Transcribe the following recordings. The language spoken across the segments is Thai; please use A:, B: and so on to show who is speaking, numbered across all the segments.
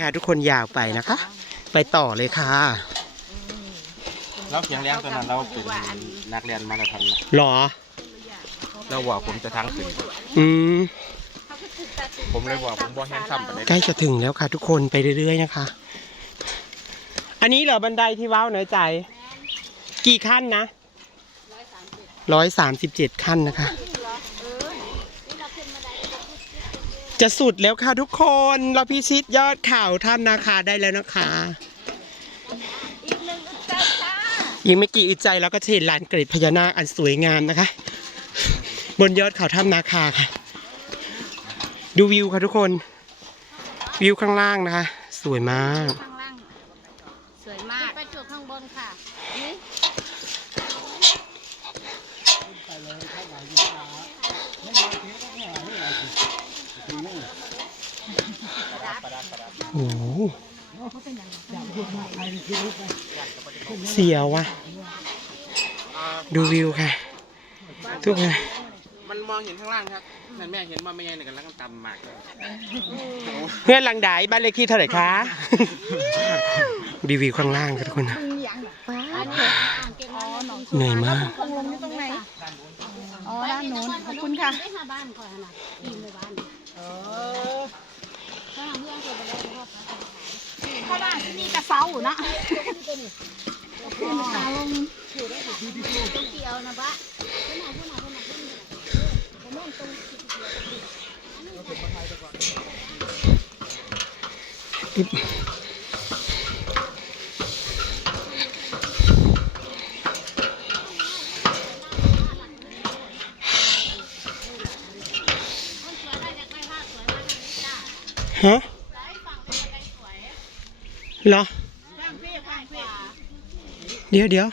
A: ค่ะทุกคนยาวไปนะคะ ไปต่อเลยค่ะ
B: เราเพียงแรงตอนนั้นเราเป็นนักเรียนมาราธอนนะ
A: หรอ
B: เราบอกผมจะทั้งขึ้น
A: อืม
B: ผมเลยบอกผมบอกแฮนซัมไปเลย
A: ใกล้จะถึงแล้วค่ะ ทุกคนไปเรื่อยๆนะคะ อันนี้เหรอบันไดที่ว้าวน้อยใจ กี่ขั้นนะร้อยสามสิบเจ็ดขั้นนะคะ จะสุดแล้วค่ะทุกคนเราพิชิตยอดเขาถ้ำนาคาได้แล้วนะคะอีกไม่กี่อึดใจแล้วก็จะเห็นลานเกร็ดพญานาคอันสวยงามนะคะ บนยอดเขาถ้ำนาคาค่ะ ดูวิวค่ะทุกคน วิวข้างล่างนะคะ สวยมาก
C: ข้างล่างสวยมากไปจุดข้างบนค่ะนี่
A: โอ้โหเสียวว่ะ ดูวิวค่ะ ทุกคน
B: มันมองเห็นข้างล่างครับนั่นแม่เห็นว่าไม่ใช่หนึ่งกันแล้วก็ตำหมาก
A: เพื่อนหลังใดบ้านเลขที่เท่าไหร่คะรีวิวข้างล่างค่ะทุกคน
C: อันนี้อ่างเก็บน้ำหนอง
A: เหนื่อยมาก
C: คงลงอยู่ตรงไหนอ๋อด้านโน้นขอบคุณค่ะ ได้มาบ้านก่อนนะทีมในบ้านเออถ้าเพื่อนเกิดไปแล้วก็เข้าบ้านที่นี่กระเซ้านะขึ้นขาลงอยู่ได้ค่ะต้องเกี่ยวนะบ้าขึ้นมาขึ้นมาขึ้นมาขึ้นมาผมนั่งตรง
A: ฮะเหรอเดี๋ยวเดี๋ยว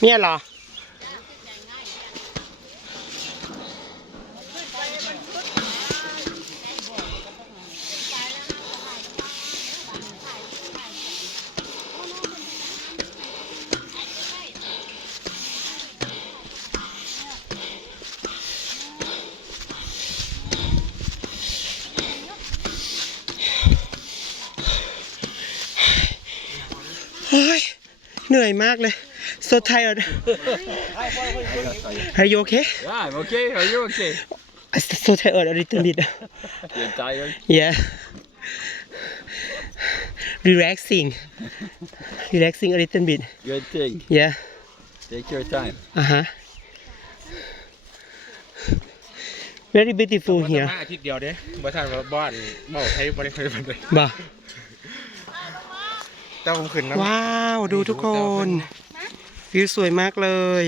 A: เนี่ยเหรอ ยเหนื่อยมากเลย so tired are you okay
D: Yeah, I'm okay. Are you okay?
A: I'm so tired a little bit
D: You're tired?
A: yeah relaxing relaxing a little bit
D: Good thing.
A: yeah
D: Take your time.
A: uh-huh very beautiful
B: มา
A: here
B: อาทิตย์เดียวเด้บ่ทันว่าบ้านบ่ให้บ่ได้เคยมาเลย
A: บ่
B: แต่ผมขึ้นนะ
A: ว้าว ดูทุกคน วิวสวยมากเลย